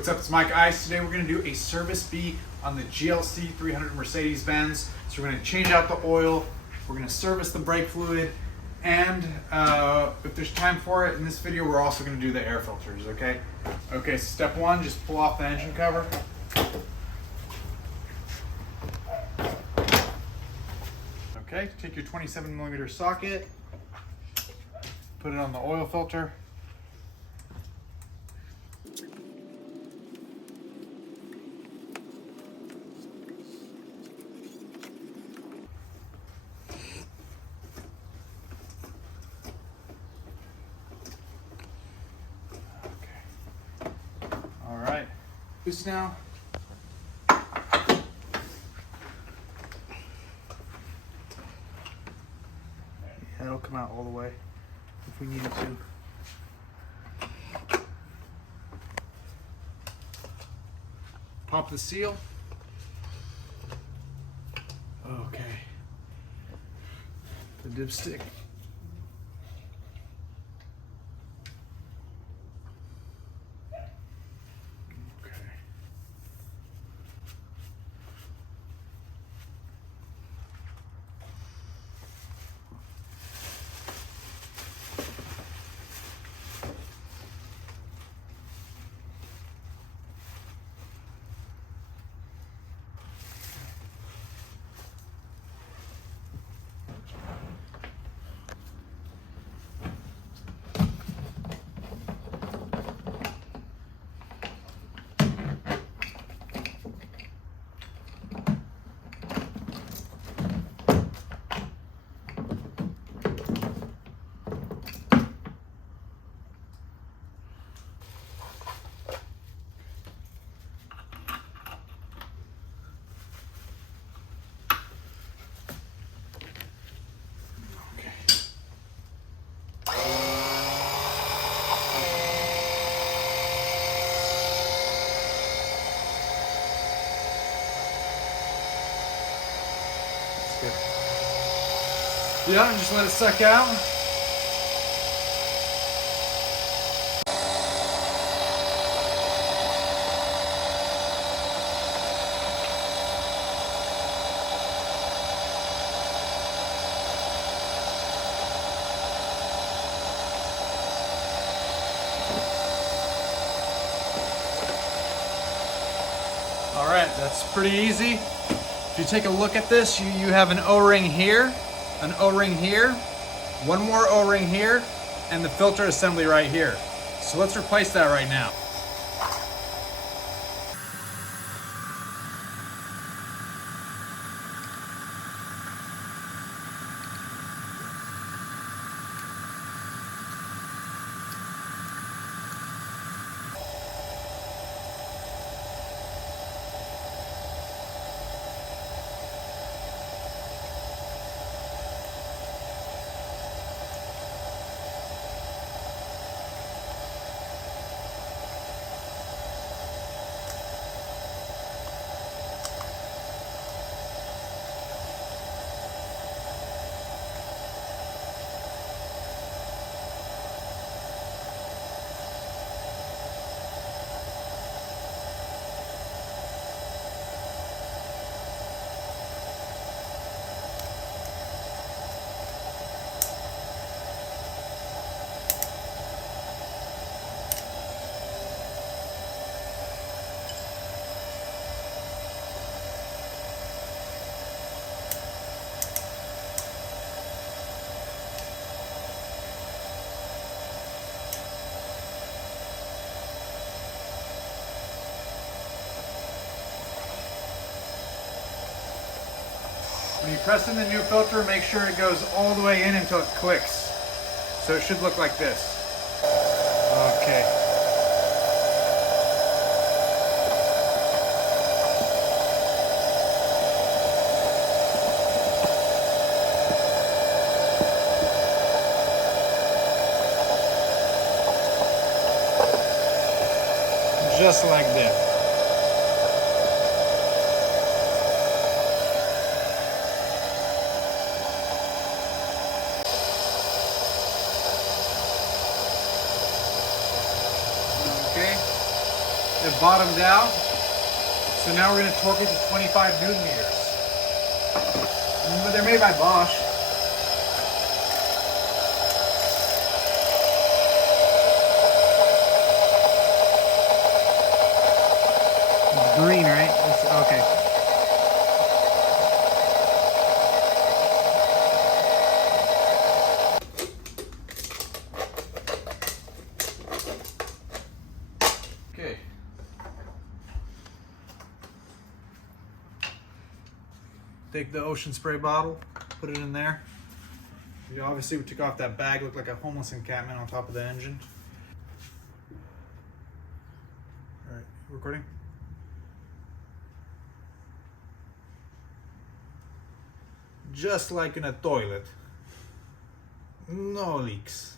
What's up, it's Mike Icee. Today we're going to do a Service B on the GLC300 Mercedes Benz. So we're going to change out the oil, we're going to service the brake fluid, and if there's time for it in this video, we're also going to do the air filters, okay? Okay, so step one, just pull off the engine cover. Okay, take your 27mm socket, put it on the oil filter. Loose now. Yeah, it'll come out all the way if we need it to. Pop the seal. Okay. The dipstick. Yeah, and just let it suck out. All right, that's pretty easy. If you take a look at this, you have an O-ring here, an O-ring here, one more O-ring here, and the filter assembly right here. So let's replace that right now. When you press in the new filter, make sure it goes all the way in until it clicks. So it should look like this. Okay. Just like this. The bottomed out. So now we're going to torque it to 25 Newton meters. But they're made by Bosch. Green, right? Okay. Okay. Take the ocean spray bottle, put it in there. Obviously we took off that bag, looked like a homeless encampment on top of the engine. All right, recording? Just like in a toilet. No leaks.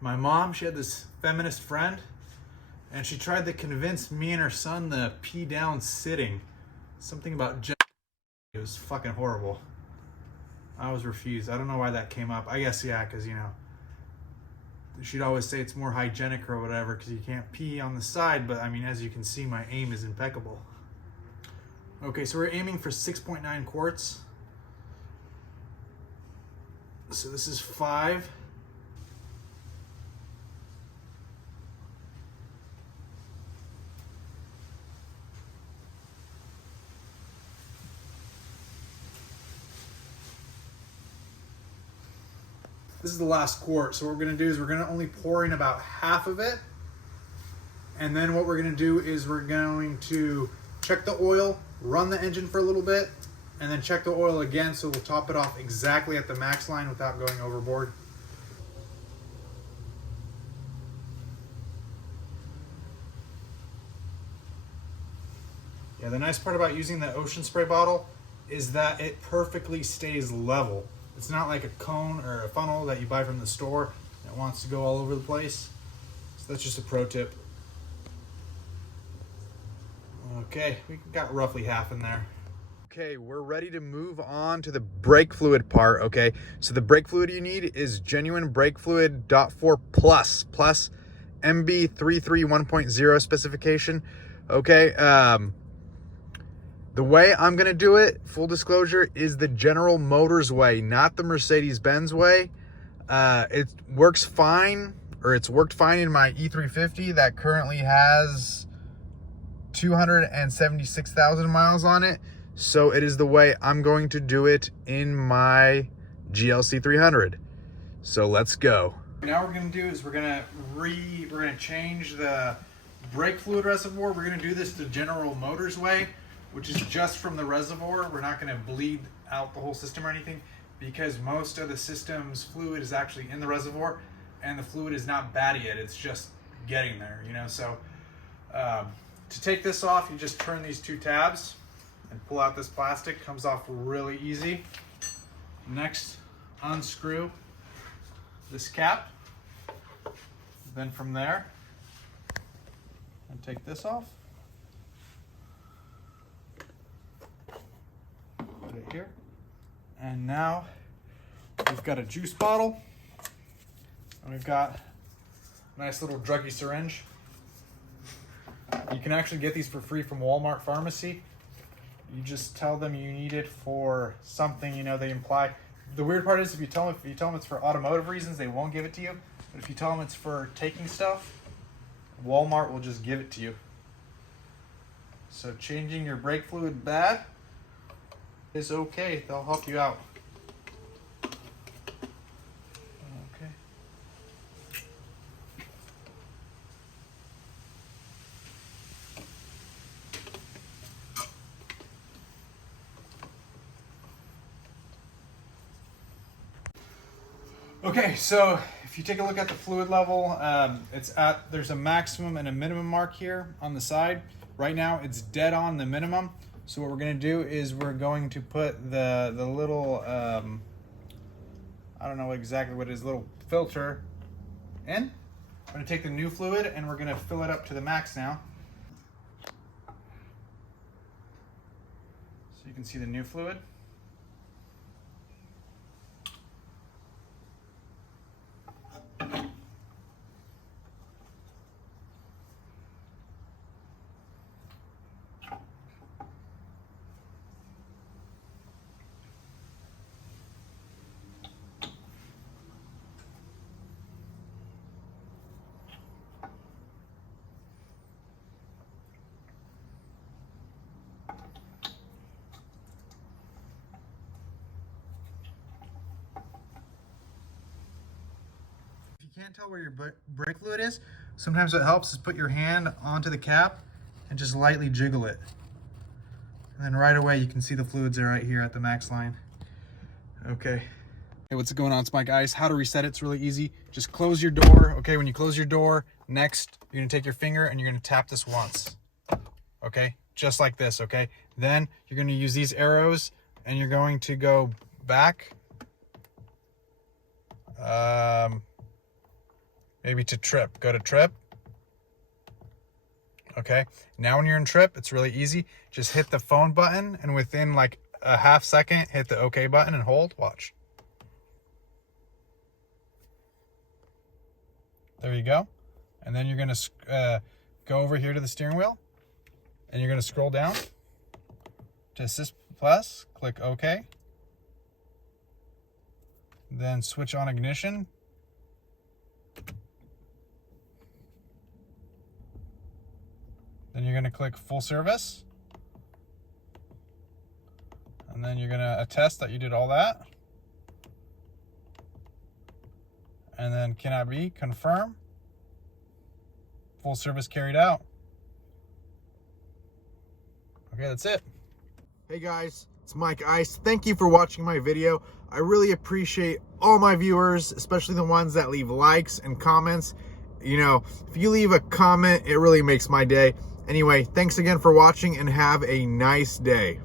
My mom, she had this feminist friend, and she tried to convince me and her son to pee down sitting. Something about gender. It was fucking horrible. I was refused. I don't know why that came up. I guess, yeah, because, you know, she'd always say it's more hygienic or whatever because you can't pee on the side, but I mean, as you can see, my aim is impeccable. Okay, so we're aiming for 6.9 quarts. So this is 5. This is the last quart. So what we're gonna do is we're gonna only pour in about half of it. And then what we're gonna do is we're going to check the oil, run the engine for a little bit, and then check the oil again so we'll top it off exactly at the max line without going overboard. Yeah, the nice part about using the ocean spray bottle is that it perfectly stays level. It's not like a cone or a funnel that you buy from the store that wants to go all over the place. So that's just a pro tip. Okay, we got roughly half in there. Okay, we're ready to move on to the brake fluid part, okay? So the brake fluid you need is genuine brake fluid DOT4 plus MB33 1.0 specification, okay? The way I'm gonna do it, full disclosure, is the General Motors way, not the Mercedes-Benz way. It works fine, or it's worked fine in my E350 that currently has 276,000 miles on it. So it is the way I'm going to do it in my GLC300. So let's go. Now what we're gonna do is we're gonna change the brake fluid reservoir. We're gonna do this the General Motors way, which is just from the reservoir. We're not gonna bleed out the whole system or anything because most of the system's fluid is actually in the reservoir and the fluid is not bad yet. It's just getting there, you know? So to take this off, you just turn these 2 tabs and pull out this plastic. Comes off really easy. Next, unscrew this cap. Then from there, and take this off. Put it here. And now we've got a juice bottle. And we've got a nice little druggy syringe. You can actually get these for free from Walmart Pharmacy. You just tell them you need it for something, you know, they imply. The weird part is if you tell them it's for automotive reasons, they won't give it to you. But if you tell them it's for taking stuff, Walmart will just give it to you. So changing your brake fluid bad is okay. They'll help you out. Okay. Okay, so if you take a look at the fluid level, there's a maximum and a minimum mark here on the side. Right now it's dead on the minimum. So what we're gonna do is we're going to put the little, I don't know exactly what it is, little filter in. We're gonna take the new fluid and we're gonna fill it up to the max now. So you can see the new fluid. can't tell where your brake fluid is, sometimes what helps is put your hand onto the cap and just lightly jiggle it. And then right away you can see the fluids are right here at the max line. Okay. Hey, what's going on? It's Mike Icee. How to reset it's really easy. Just close your door. Okay, when you close your door, next you're gonna take your finger and you're gonna tap this once. Okay, just like this. Okay, then you're gonna use these arrows and you're going to go back. Maybe to trip. Go to trip. Okay, now when you're in trip, it's really easy. Just hit the phone button and within like a half second, hit the OK button and hold. Watch. There you go. And then you're going to go over here to the steering wheel and you're going to scroll down to Assist Plus, click OK. Then switch on ignition. Then you're going to click full service. And then you're going to attest that you did all that. And then cannot be, confirm. Full service carried out. Okay, that's it. Hey guys, it's Mike Icee. Thank you for watching my video. I really appreciate all my viewers, especially the ones that leave likes and comments. You know, if you leave a comment, it really makes my day. Anyway, thanks again for watching and have a nice day.